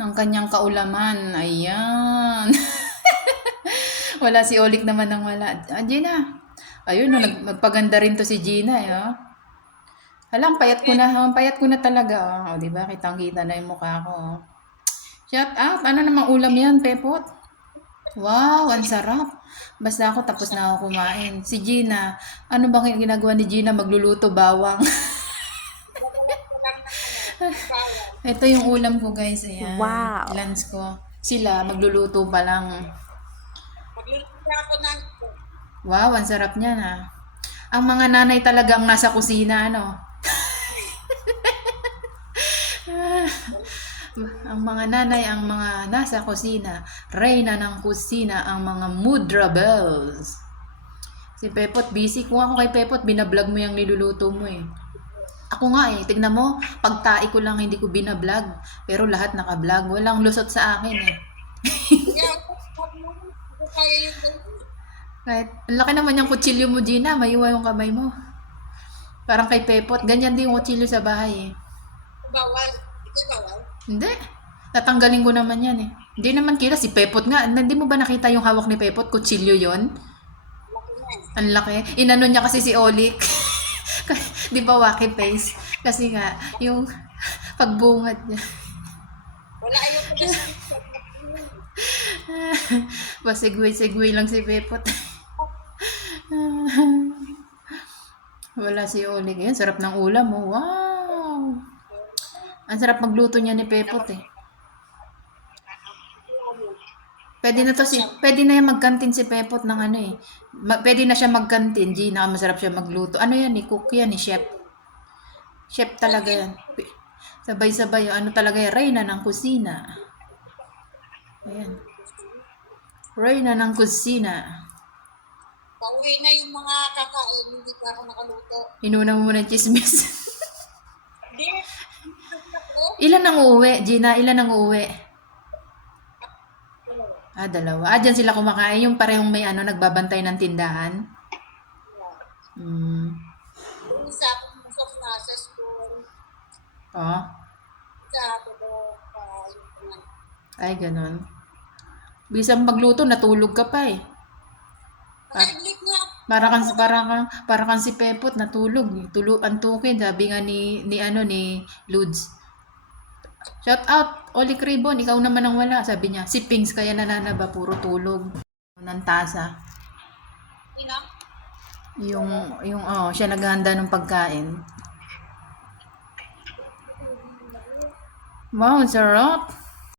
ng kanyang kaulaman. Ayan. Wala si Olik naman ng wala. Ah, Gina. Ayun, no, magpaganda rin to si Gina. Eh, oh. Alam, payat ko na talaga. Oh, di ba? Kitang-kita na yung mukha ko. Oh. Shout out. Ano namang ulam yan, Pepot? Wow, ang sarap. Basta ako tapos na ako kumain. Si Gina, ano bang ginagawa ni Gina? Magluluto bawang. Nagalat ko lang ng bawang. Ito yung ulam ko guys. Ayan. Wow. Lunch ko. Sila, magluluto pa lang. Magluluto ako ng Wow, ang sarap niya na. Ang mga nanay talagang nasa kusina, ano? Ang mga nanay, ang mga nasa kusina. Reyna ng kusina, ang mga mudra bells. Si Pepot, busy. Kung ako kay Pepot, binablog mo yung niluluto mo eh. Ako nga eh, tignan mo, pagtai ko lang hindi ko binablog. Pero lahat nakablog. Walang lusot sa akin eh. kaya mo, hindi kaya yung ganun. Kahit, ang laki naman yung kutsilyo mo, Gina. Maiwa yung kamay mo. Parang kay Pepot, ganyan din yung kutsilyo sa bahay eh. Bawal. Ito bawal. Hindi. Tatanggalin ko naman yan eh. Hindi naman kita. Si Pepot nga. Hindi mo ba nakita yung hawak ni Pepot? Kutsilyo yon. Laki na. Ang laki. Inano niya kasi si Olik. Di ba wacky face? Kasi nga, yung pagbungad niya. Wala ayaw ko na sa Pasigway-sigway lang si Pepot. Wala si Olik. Yan, sarap ng ulam mo. Wow! Ang sarap magluto niya ni Pepot eh. Pwede na yan magkantin si Pepot ng ano eh. Pwede na siya magkantin, Gina, masarap siya magluto. Ano yan eh, cook yan eh, chef. Chef talaga yan. Sabay-sabay, ano talaga yan, Reyna ng kusina. Ayan. Reyna ng kusina. pauwi na yung mga kakain, hindi pa ako nakaluto. Inuna mo muna yung chismis. Hindi. Ako. Ilan ang uuwi, Gina? Ilan ang uuwi? Ah, dalawa. Ah, dyan sila kumakain. Yung parehong may ano, nagbabantay ng tindahan. Hmm. Yung isa akong musok na sa school. Oh. Isa ako doon yung kumain. Ay, ganun. Bisang magluto, natulog ka pa eh. Naka-admit nga. Para kang si Pepot, natulog. Antukin, sabi nga ni Ludes. Shout out, Oli Cribon, ikaw naman ang wala. Sabi niya, si Pings kaya nananaba, puro tulog. Ng tasa. Ina. Siya naghahanda ng pagkain. Wow, ang sarap.